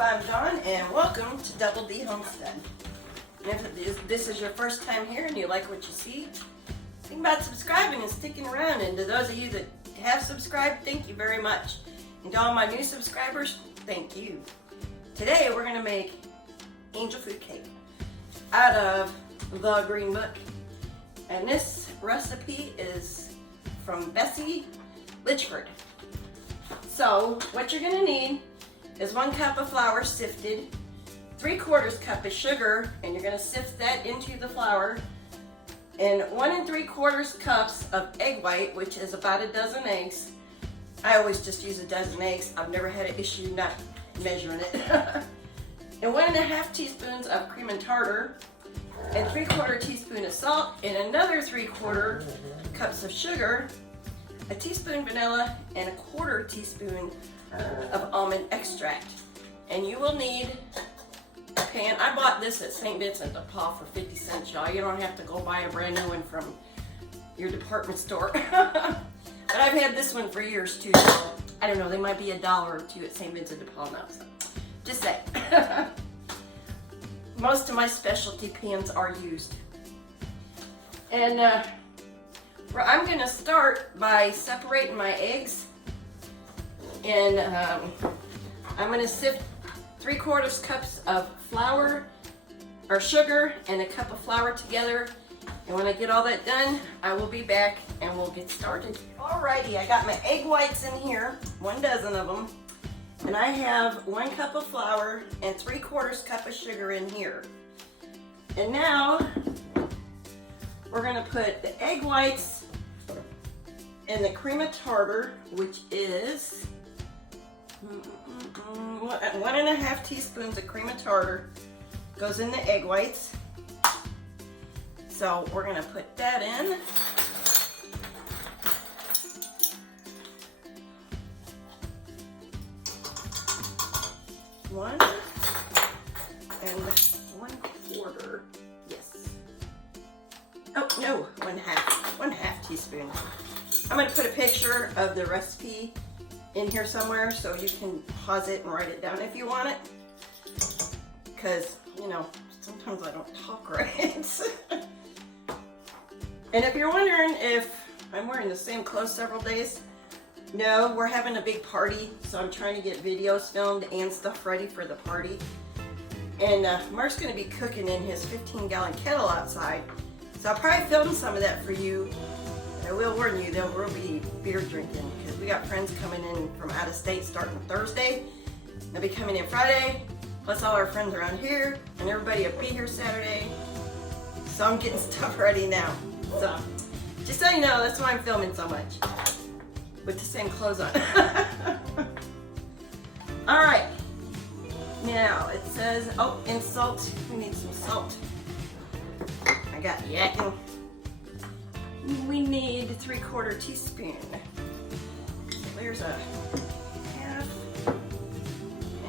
I'm Dawn, and welcome to Double D Homestead. And if this is your first time here and you like what you see, think about subscribing and sticking around. And to those of you that have subscribed, thank you very much. And to all my new subscribers, thank you. Today we're going to make angel food cake out of the Green Book. And this recipe is from Bessie Litchford. So what you're going to need is 1 cup of flour sifted, 3/4 cup of sugar, and you're going to sift that into the flour, and 1 3/4 cups of egg white, which is about a dozen eggs. I always just use a dozen eggs. I've never had an issue not measuring it. And 1½ teaspoons of cream and tartar, and 3/4 teaspoon of salt, and another 3/4 cups of sugar, a teaspoon vanilla, and a 1/4 teaspoon of almond extract. And you will need a pan. I bought this at St. Vincent de Paul for 50 cents, y'all. You don't have to go buy a brand new one from your department store. But I've had this one for years too, so I don't know, they might be $1 or $2 at St. Vincent de Paul now, so just say. Most of my specialty pans are used. And I'm gonna start by separating my eggs. And I'm going to sift 3/4 cups of flour or sugar and a cup of flour together. And when I get all that done, I will be back and we'll get started. Alrighty, I got my egg whites in here, 1 dozen of them. And I have 1 cup of flour and 3/4 cup of sugar in here. And now we're going to put the egg whites and the cream of tartar, which is 1½ teaspoons of cream of tartar goes in the egg whites. So we're gonna put that in. One and 1/4. Yes. Oh no, 1/2 teaspoon. I'm gonna put a picture of the recipe in here somewhere so you can pause it and write it down if you want it, because you know sometimes I don't talk right. And if you're wondering if I'm wearing the same clothes several days, no, we're having a big party, so I'm trying to get videos filmed and stuff ready for the party. And Mark's going to be cooking in his 15-gallon kettle outside, so I'll probably film some of that for you. I will warn you, there will be beer drinking because we got friends coming in from out of state starting Thursday. They'll be coming in Friday, plus all our friends around here, and everybody will be here Saturday. So I'm getting stuff ready now. So just so you know, that's why I'm filming so much with the same clothes on. All right, now it says, oh, and salt. We need some salt. I got yakking. We need 3/4 teaspoon. So there's a 1/2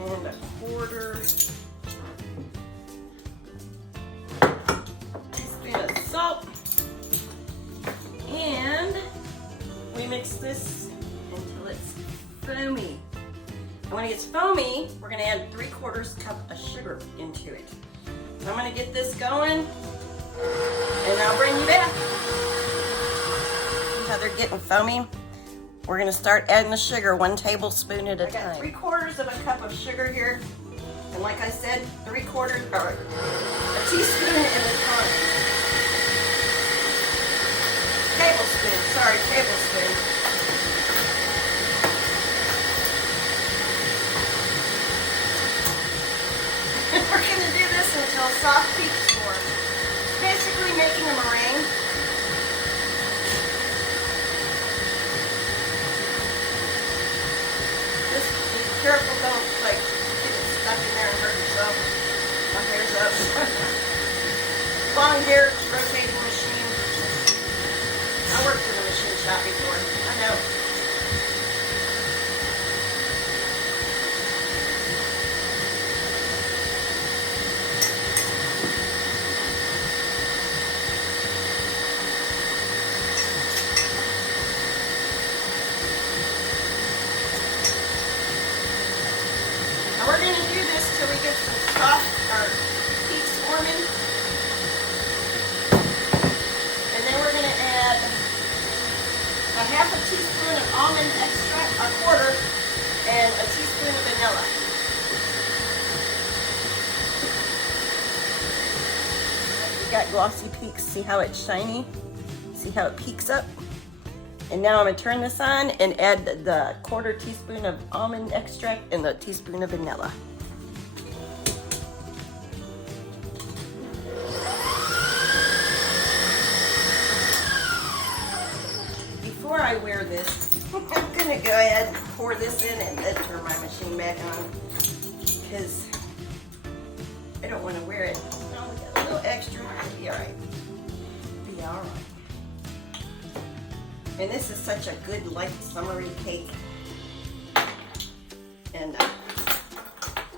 and a 1/4 teaspoon of salt. And we mix this until it's foamy. And when it gets foamy, we're gonna add 3/4 cup of sugar into it. So I'm gonna get this going and I'll bring you back. How they're getting foamy, we're going to start adding the sugar 1 tablespoon at a time. I got 3/4 cup of sugar here, and like I said, 3/4 or a teaspoon at a time. Tablespoon. And we're going to do this until soft peaks form. Basically making a meringue. Careful, don't like get it stuck in there and hurt yourself. My hair's up. Long hair rotating machine. I worked in a machine shop before. I know. We're going to do this vanilla. We got glossy peaks. See how it's shiny? See how it peaks up? And now I'm gonna turn this on and add the 1/4 teaspoon of almond extract and the teaspoon of vanilla. Before I wear this, I'm gonna go ahead and pour this in and then turn my machine back on because I don't want to wear it. No, we got a little extra. It'll be all right. Be all right. And this is such a good light summery cake. And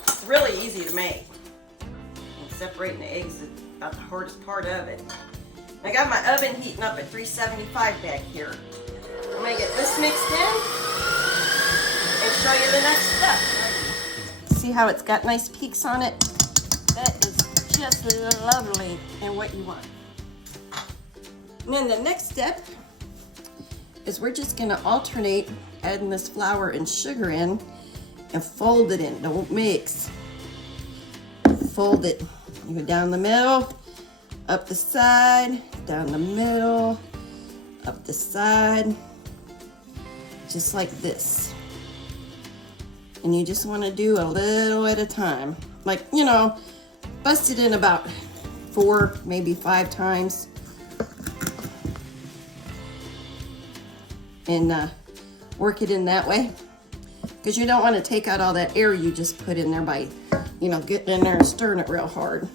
it's really easy to make. And separating the eggs is about the hardest part of it. I got my oven heating up at 375 back here. I'm gonna get this mixed in and show you the next step. See how it's got nice peaks on it? That is just lovely and what you want. And then the next step is we're just gonna alternate adding this flour and sugar in and fold it in. Don't mix. Fold it. You go down the middle, up the side, down the middle, up the side, just like this. And you just want to do a little at a time. Like, you know, bust it in about 4, maybe 5 times. And work it in that way. Because you don't want to take out all that air you just put in there by, you know, getting in there and stirring it real hard.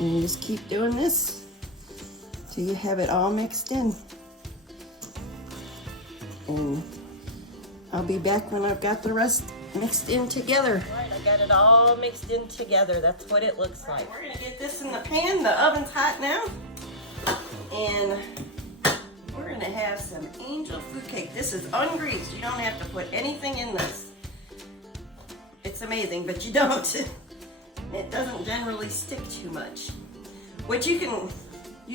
And you just keep doing this till you have it all mixed in. And I'll be back when I've got the rest mixed in together. All right, I got it all mixed in together. That's what it looks like. We're gonna get this in the pan. The oven's hot now. And we're gonna have some angel food cake. This is ungreased. You don't have to put anything in this. It's amazing, but you don't. It doesn't generally stick too much. What you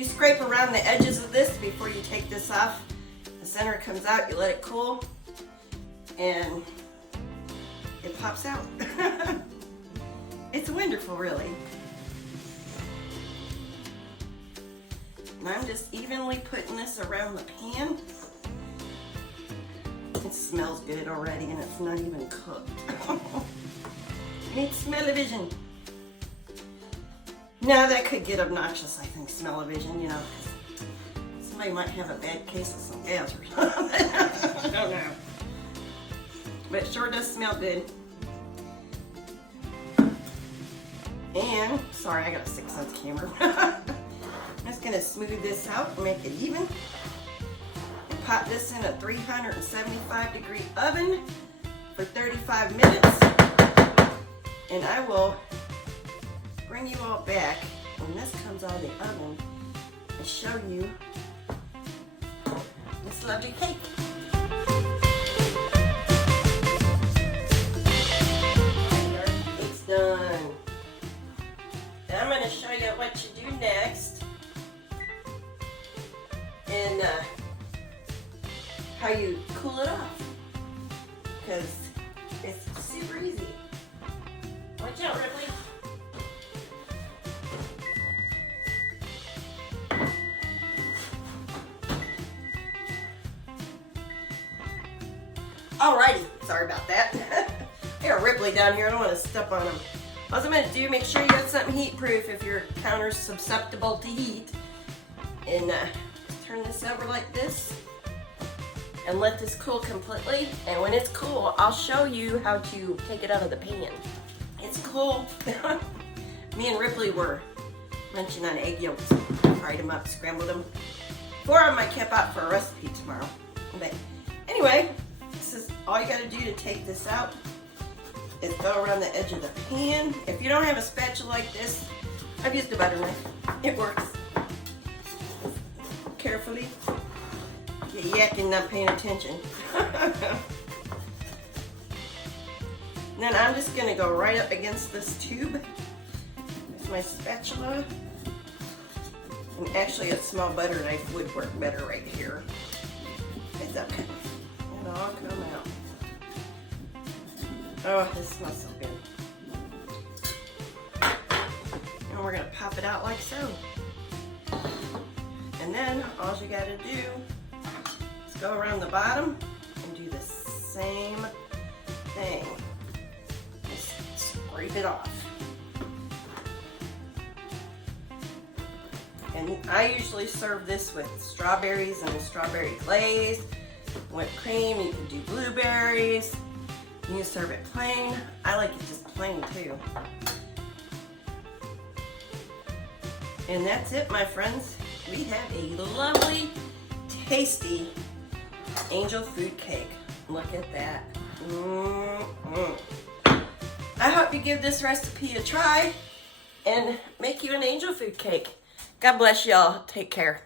scrape around the edges of this before you take this off. The center comes out, you let it cool, and it pops out. It's wonderful, really. And I'm just evenly putting this around the pan. It smells good already, and it's not even cooked. You need smell-o-vision. Now that could get obnoxious, I think, smell-o-vision, you know. Somebody might have a bad case of some gas or something. I don't know. But it sure does smell good. And, sorry, I got a 6-sense camera. I'm just gonna smooth this out and make it even. And pop this in a 375-degree oven for 35 minutes. And I will bring you all back when this comes out of the oven and show you this lovely cake. It's done. Now I'm going to show you what you do next and how you cool it off, because it's super easy. Watch out, Ripley. Alrighty, sorry about that. I got Ripley down here, I don't want to step on him. All I'm going to do, make sure you got something heat proof if your counter's susceptible to heat. And just turn this over like this and let this cool completely. And when it's cool, I'll show you how to take it out of the pan. It's cool. Me and Ripley were munching on egg yolks. Fried them up, scrambled them. 4 of them I kept out for a recipe tomorrow. But anyway, this is all you got to do to take this out is go around the edge of the pan. If you don't have a spatula like this, I've used a butter knife. It works. Carefully. Get yakking, not paying attention. Then I'm just gonna go right up against this tube with my spatula. And actually a small butter knife would work better right here. It's okay. It'll all come out. Oh, this smells so good. And we're gonna pop it out like so. And then all you gotta do is go around the bottom and do the same thing. Just scrape it off. And I usually serve this with strawberries and strawberry glaze, whipped cream. You can do blueberries. You can serve it plain. I like it just plain too. And that's it, my friends. We have a lovely, tasty angel food cake. Look at that. I hope you give this recipe a try and make you an angel food cake. God bless y'all. Take care.